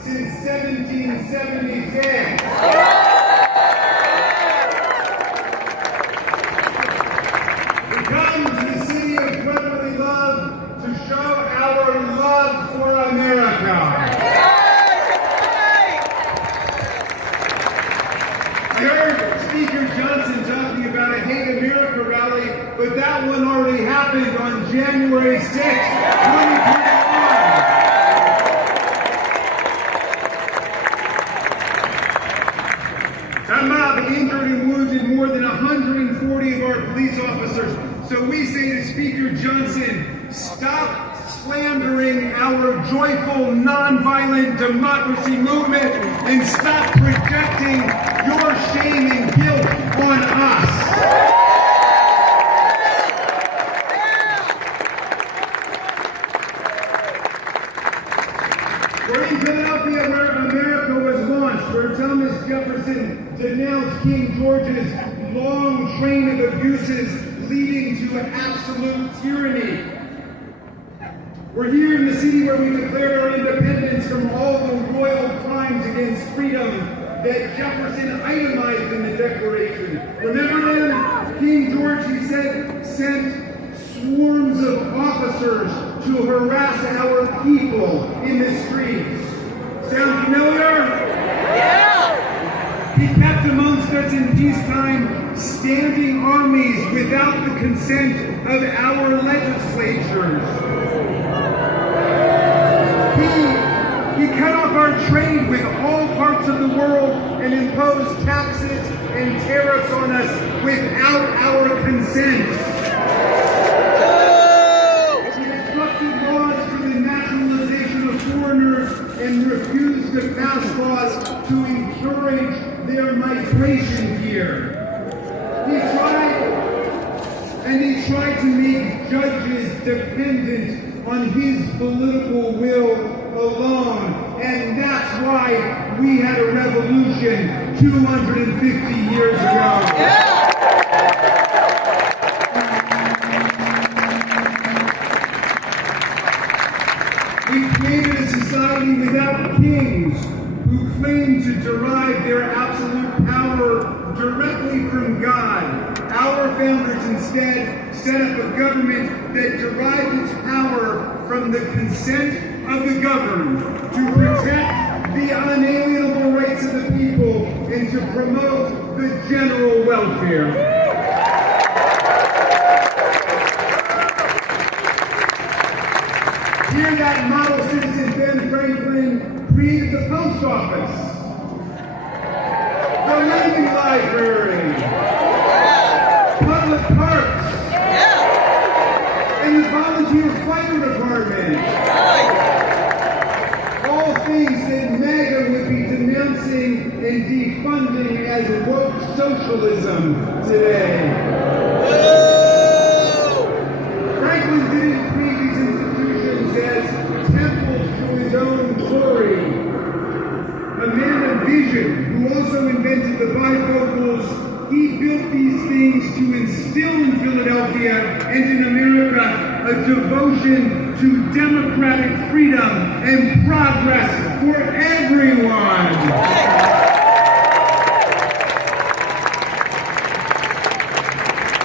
Since 1776. We come to the city of brotherly love to show our love for America. I heard Speaker Johnson talking about a Hate America rally, but that one already happened on January 6th, 2021. That mob injured and wounded more than 140 of our police officers. So we say to Speaker Johnson, stop slandering our joyful, nonviolent democracy movement and stop projecting your shame and guilt on us. We're in Philadelphia, where America was launched, where Thomas Jefferson denounced King George's long train of abuses leading to absolute tyranny. We're here in the city where we declared our independence from all the royal crimes against freedom that Jefferson itemized in the Declaration. Remember them? King George, he said, sent swarms of officers to harass our people in the streets. Sound familiar? Yeah! He kept amongst us in peacetime standing armies without the consent of our legislatures. He cut off our trade with all parts of the world and imposed taxes and tariffs on us without our consent. He disrupted laws for the naturalization of foreigners and refused to pass laws to encourage their migration here. He tried to make judges dependent on his political will alone, and that's why we had a revolution 250 years ago. We created a society without kings who claim to derive their absolute power directly from God. Our founders instead set up a government that derived its power from the consent of the governed to protect the unalienable rights of the people and to promote the general welfare. Here, that model citizen Ben Franklin created the post office, the lending library, public parks, and the volunteer fire department. All things that MAGA would be denouncing and defunding as woke socialism today. Franklin didn't create these institutions as temples to his own glory. A man of vision who also invented the bifocals, he built these things to instill in Philadelphia and in America a devotion to democratic freedom and progress for everyone.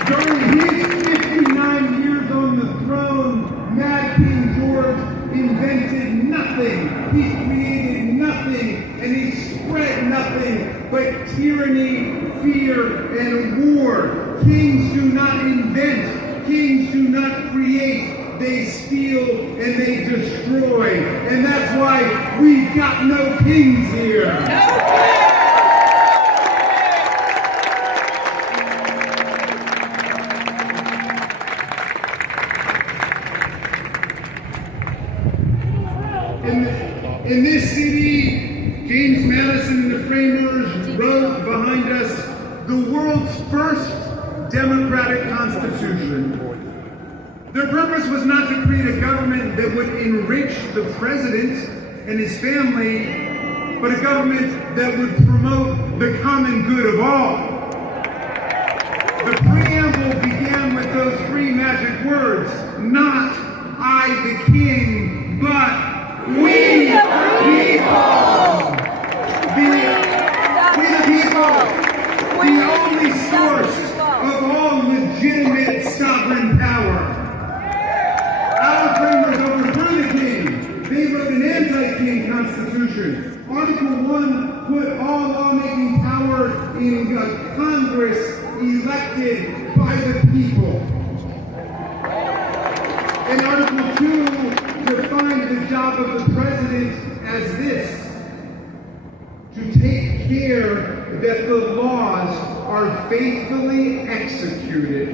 During his 59 years on the throne, Mad King George invented nothing. He created nothing, and he spread nothing but tyranny, fear, and war. Kings do not invent. Kings do not create. They steal and they destroy. And that's why we've got no kings here. In this city, James Madison and the framers wrote behind us the world's first democratic constitution. Their purpose was not to create a government that would enrich the president and his family, but a government that would promote the common good of all. The preamble began with those three magic words, not I the king, but we the people. We the people, the only source of all legitimate sovereign power. Our framers overthrew the king. They wrote an anti-king constitution. Article 1 put all lawmaking power in Congress elected by the people. And Article 2 defined the job of the president as this: to take care that the laws are faithfully executed.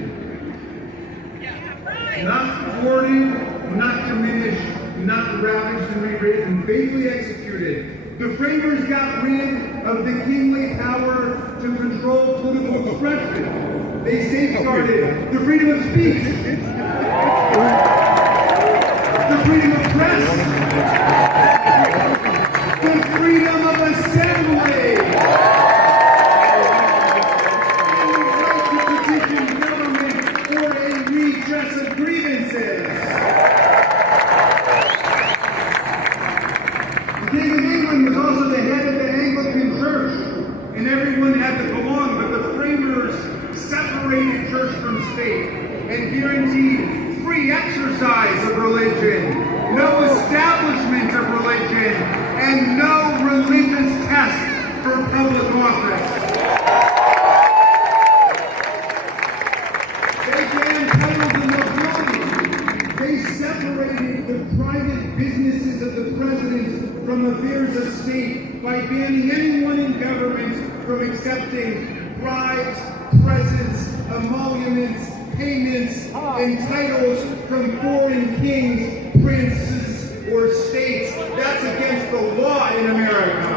Not thwarted, not diminished, not ravaged and rewritten, faithfully executed. The framers got rid of the kingly power to control political expression. They safeguarded the freedom of speech, the freedom of press, the freedom of assembly, and the right to petition government for a redress of grievances. The King of England was also the head of the Anglican Church, and everyone had to belong, but the framers separated church from state and guaranteed free exercise of religion, no establishment of religion, and no religious test for public office. They banned titles and nobility. They separated the private businesses of the president from affairs of state by banning anyone in government from accepting bribes, presents, emoluments, payments, and titles from foreign kings, princes, or states. That's against the law in America.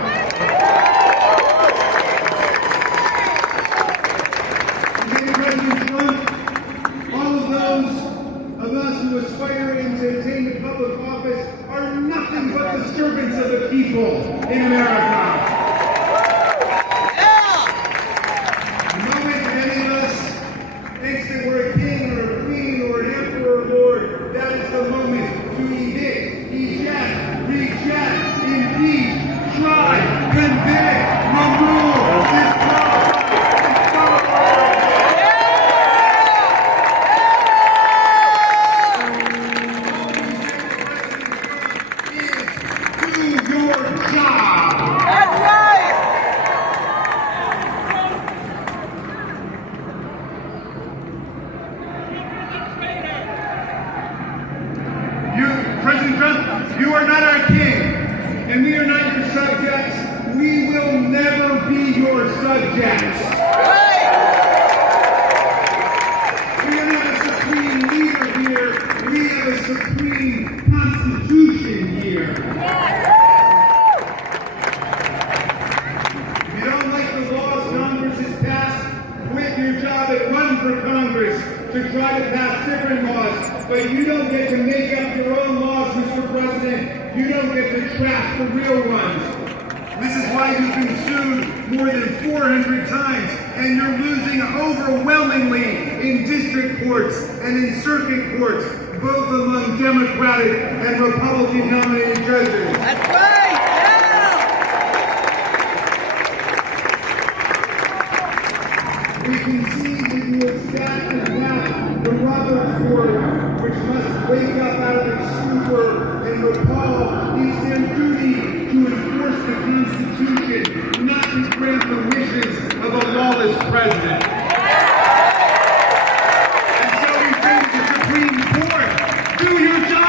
Today, President Trump, all of those of us who aspire to attain the public office are nothing but the servants of the people in America. The moment that any of us thinks that we're a king or a queen or an emperor or lord, that is the moment to evict, eject, reject, impeach, try, convict, remove, disqualify. President Trump, you are not our king, and we are not your subjects. We will never be your subjects. We are not a supreme leader here. We have a supreme constitution here. If you don't like the laws Congress has passed, quit your job and run for Congress to try to pass different laws. But you don't get to make up your own laws, Mr. President. You don't get to trash the real ones. This is why you've been sued more than 400 times, and you're losing overwhelmingly in district courts and in circuit courts, both among Democratic and Republican-nominated judges. That's right! Yeah! We can see that you have sat and back the Roberts Court, which must wake up out of its stupor and recall it's their duty to enforce the Constitution, not to grant the wishes of a lawless president. And so we say to the Supreme Court, do your job!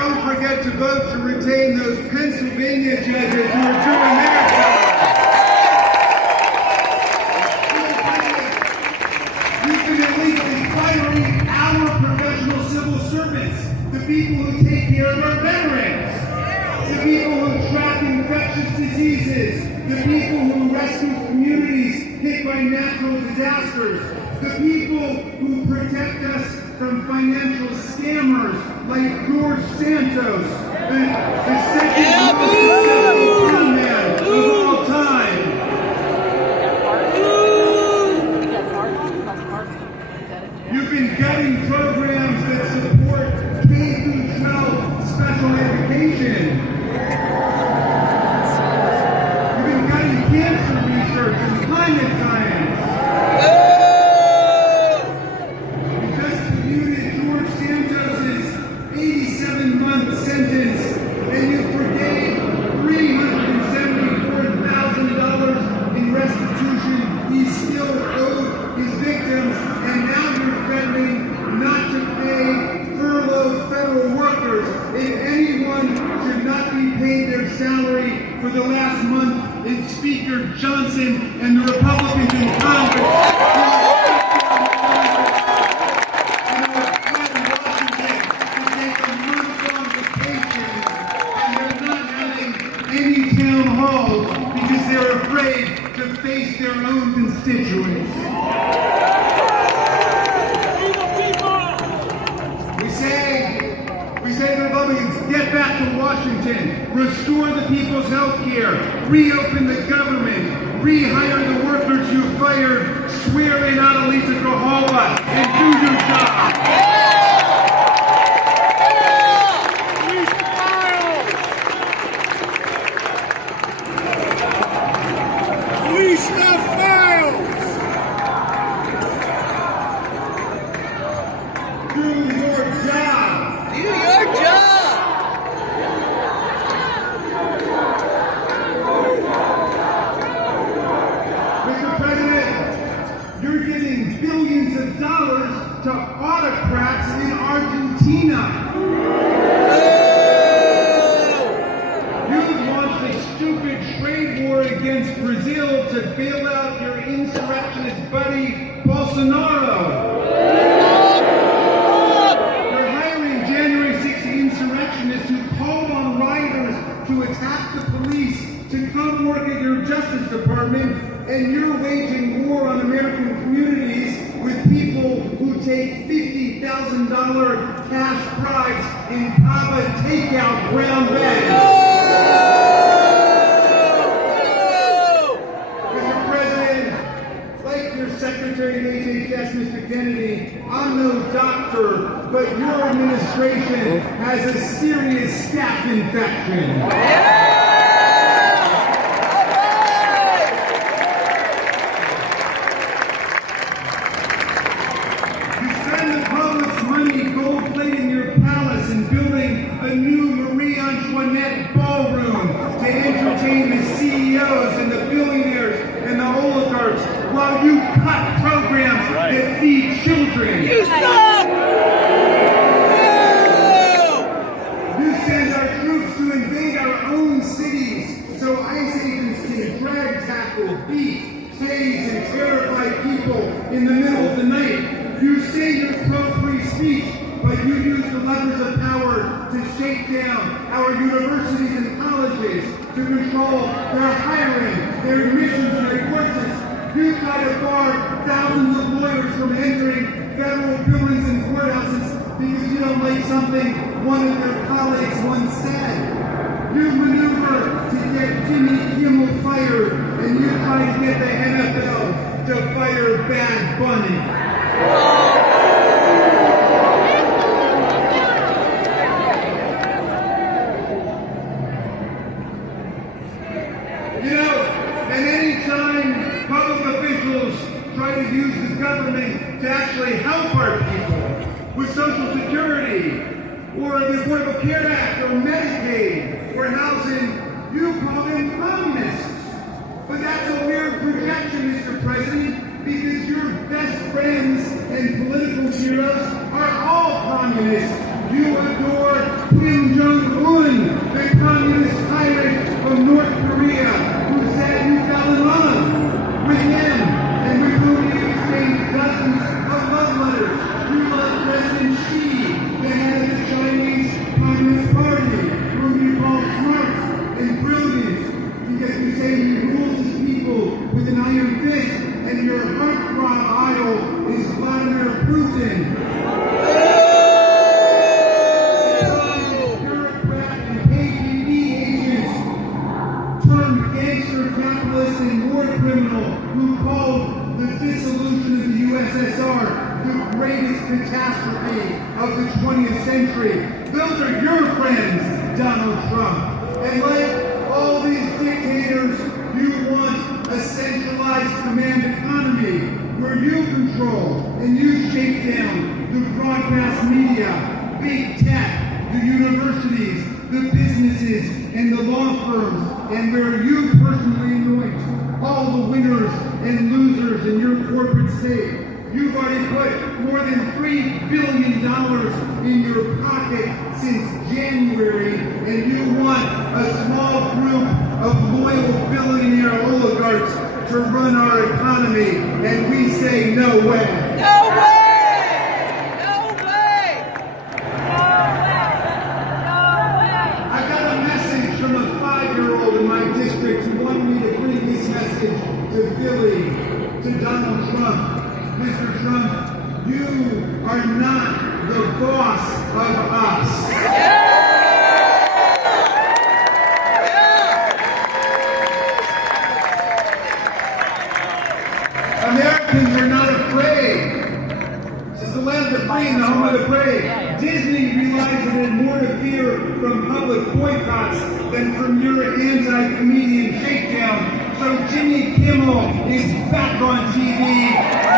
don't forget to vote to retain those Pennsylvania judges who are doing their job. We've been illegally firing our professional civil servants, the people who take care of our veterans, the people who track infectious diseases, the people who rescue communities hit by natural disasters, the people who protect us from financial scammers like George Santos, the second most successful con man of all time. You've been gutting programs that support K-12 special education. You've been gutting cancer research and climate science. You just commuted George Santos's 87-month sentence, and you forgave $374,000 in restitution he still owed his victims, and now you're threatening not to pay furloughed federal workers. If anyone should not be paid their salary for the last month, it's Speaker Johnson and the Republicans in Congress. Any town halls because they're afraid to face their own constituents. We say to the Republicans, get back to Washington, restore the people's health care, reopen the government, rehire the workers you fired, swear in Adelita Kahala, and do your job. To autocrats in Argentina. You've launched a stupid trade war against Brazil to bail out your insurrectionist buddy, Bolsonaro. You're hiring January 6th insurrectionists who called on rioters to attack the police to come work at your Justice Department, and you're waging war on American communities with people who take $50,000 cash bribes in Cava takeout brown bags. Mr. President, like your Secretary of HHS, Mr. Kennedy, I'm no doctor, but your administration has a serious staph infection. Gold-plating your palace and building a new Marie Antoinette ballroom to entertain the CEOs and the billionaires and the oligarchs while you cut programs that feed children. You suck! You send our troops to invade our own cities so ICE agents can drag, tackle, beat, tase, and terrify people in the middle of the night. You say you're pro-free speech, but you use the levers of power to shake down our universities and colleges, to control their hiring, their admissions, and their courses. You try to bar thousands of lawyers from entering federal buildings and courthouses because you don't like something one of their colleagues once said. You maneuver to get Jimmy Kimmel fired, and you try to get the NFL to fire Bad Bunny. Try to use the government to actually help our people with Social Security or the Affordable Care Act or Medicaid or housing. You call them communists. But that's a weird projection, Mr. President, because your best friends and political heroes are all communists. You adore Kim Jong-un, the communist tyrant of North Korea, who said you fell in love with him and with whom you exchanged dozens of love letters. You love President Xi, the head of the Chinese Communist Party, whom you call smart and brilliant, because you say he rules his people with an iron fist, and your heartthrob idol is Vladimir Putin. Bureaucrat and KGB agents turned gangster capitalist and war criminal who called the dissolution of the USSR the greatest catastrophe of the 20th century. Those are your friends, Donald Trump. And like all these dictators, you want a centralized command economy where you control and you shake down the broadcast media, big tech, the universities, the businesses, and the law firms, and where you personally anoint all the winners and losers in your corporate state. You've already put more than $3 billion in your pocket since January, and you want a small group of loyal billionaire oligarchs to run our economy, and we say no way. No way! No way! No way! No way! I got a message from a 5-year-old in my district who wanted me to bring this message to Philly, to Donald Trump. Mr. Trump, you are not the boss of us. Americans are not afraid. This is the land of the free and the home of the brave. Disney realized it had more to fear from public boycotts than from your anti-comedian shakedown. So Jimmy Kimmel is back on TV,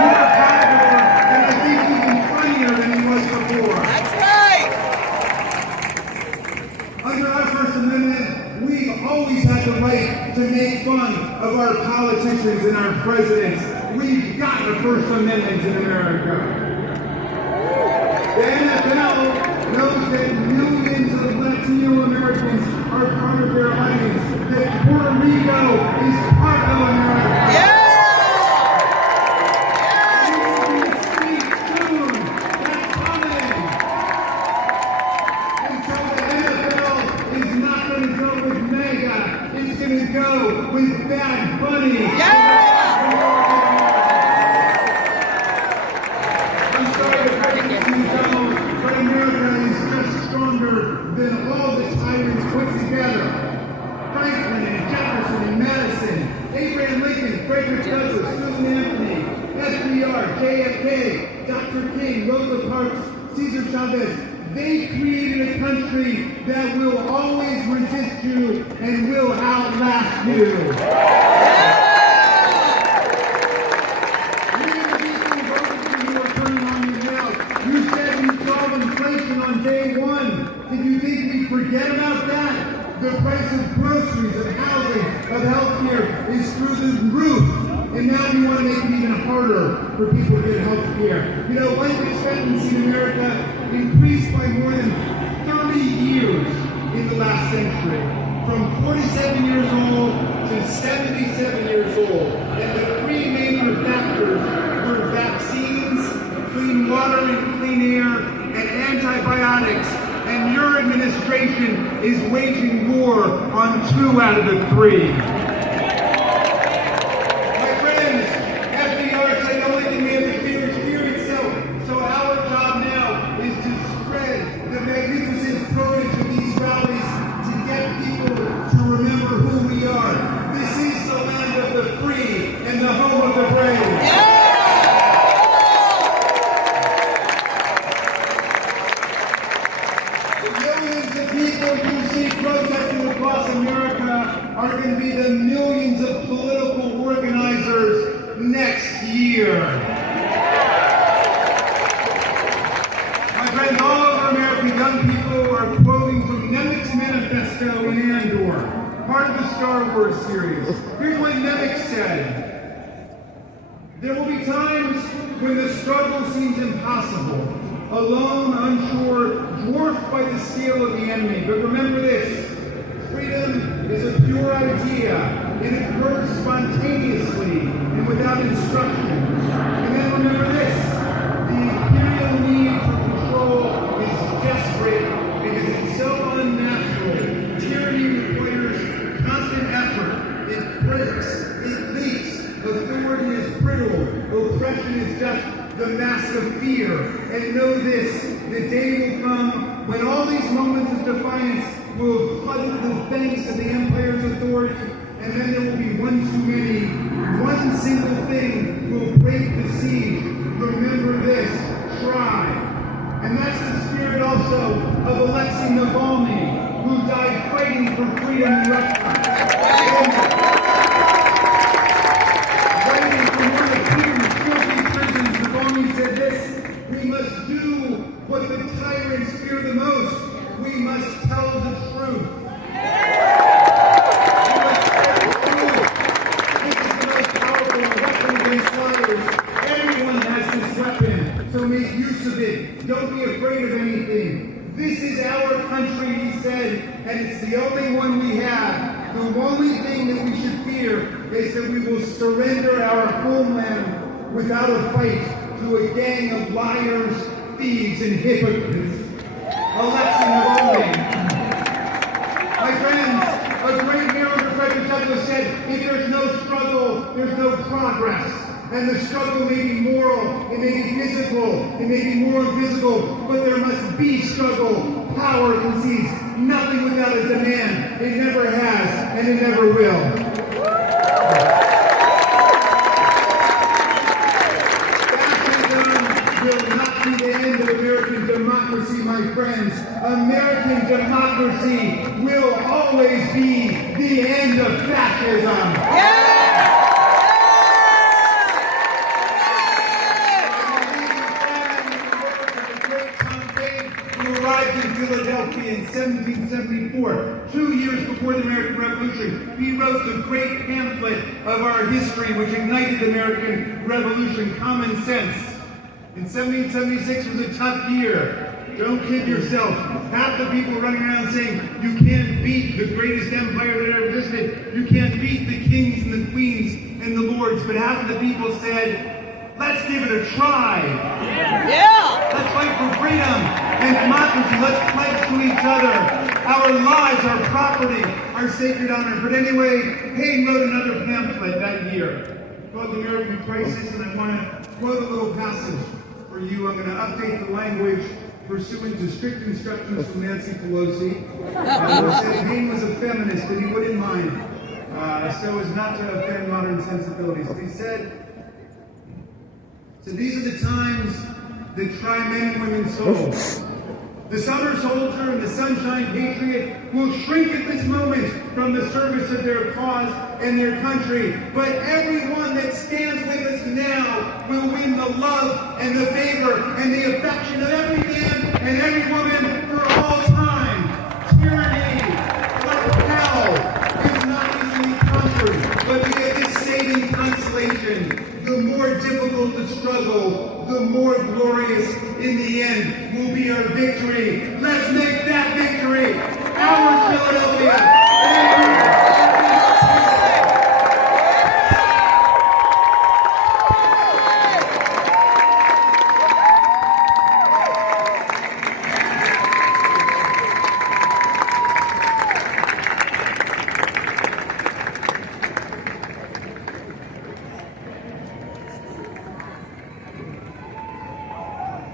more popular, and I think even funnier than he was before. That's right! Under our First Amendment, we've always had the right to make fun of our politicians and our presidents. We've got the First Amendment in America. The NFL knows that millions of Latino Americans are part of their audience, that Puerto Rico is part of America. Yeah! We will speak soon. That's coming. And so the NFL is not going to go with MAGA. It's going to go with Bad Bunny. Yeah! I'm sorry to break it to you, Donald, but America is just stronger than all the tyrants put together. Franklin and Jefferson and Madison, Abraham Lincoln, Frederick Douglass, Susan Anthony, FDR, JFK, Dr. King, Rosa Parks, Cesar Chavez. They created a country that will always resist you and will outlast you. You said you solved inflation on day one. Did you think we forget about that? The price of groceries, of housing, of healthcare is through the roof. And now you want to make it even harder for people to get healthcare. You know, life expectancy in America increased by more than 30 years in the last century. From 47 years old to 77 years old. And the three major factors were vaccines, clean water and clean air, and antibiotics. And your administration is waging war on 2 out of the 3. My friends, FDR said the only thing we have to fear is fear itself. So our job now is to spread the magnificent courage of these rallies to get people to remember who we are. This is the land of the free and the home of the brave. Yeah! Millions of people you see protesting across America are going to be the millions of political organizers next year. My friends, all over America, young people are quoting from Nemec's manifesto in Andor, part of the Star Wars series. Here's what Nemec said. There will be times when the struggle seems impossible. Alone, unsure, dwarfed by the scale of the enemy. But remember this, freedom is a pure idea. It occurs spontaneously and without instruction. And then remember this, the imperial need for control is desperate because it's so unnatural. Tyranny requires constant effort. It breaks, it leaks. Authority is brittle. Oppression is just the mask of fear. And know this, the day will come when all these moments of defiance will flood the banks of the empire's authority, and then there will be one too many. One single thing will break the siege. Remember this, try. And that's the spirit also of Alexei Navalny, who died fighting for freedom in Russia. Writing from one of Putin's filthy prisons, Navalny said this, we must do what the tyrants fear the most. We must tell the truth. We must tell the truth. This is the most powerful weapon against liars. Everyone has this weapon, so make use of it. Don't be afraid of anything. This is our country, he said, and it's the only one we have. The only thing that we should fear is that we will surrender our homeland without a fight to a gang of liars, thieves, and hypocrites. Alexei Navalny. My friends, a great hero, Frederick Douglass said, if there's no struggle, there's no progress. And the struggle may be moral, it may be physical, it may be more physical, but there must be struggle. Power concedes nothing without a demand. It never has, and it never will. Will not be the end of American democracy, my friends. American democracy will always be the end of fascism. Yeah! Who arrived in Philadelphia in 1774, 2 years before the American Revolution. He wrote the great pamphlet of our history which ignited the American Revolution, Common Sense. In 1776 was a tough year. Don't kid yourself. Half the people running around saying, you can't beat the greatest empire that ever existed. You can't beat the kings and the queens and the lords. But half of the people said, let's give it a try. Yeah! Let's fight for freedom and democracy. Let's pledge to each other our lives, our property, our sacred honor. But anyway, Hayne wrote another pamphlet that year called The American Crisis, and I want to quote a little passage for you. I'm going to update the language pursuant to strict instructions from Nancy Pelosi. Who said Hayne was a feminist, but he wouldn't mind, so as not to offend modern sensibilities. He said, so these are the times that try men and women's souls. The summer soldier and the sunshine patriot will shrink at this moment from the service of their cause and their country. But everyone that stands with us now will win the love and the favor and the affection of every man and every woman for all time. Tyranny, like hell, is not easily conquered, but via this saving consolation. The more difficult the struggle, the more glorious in the end will be our victory.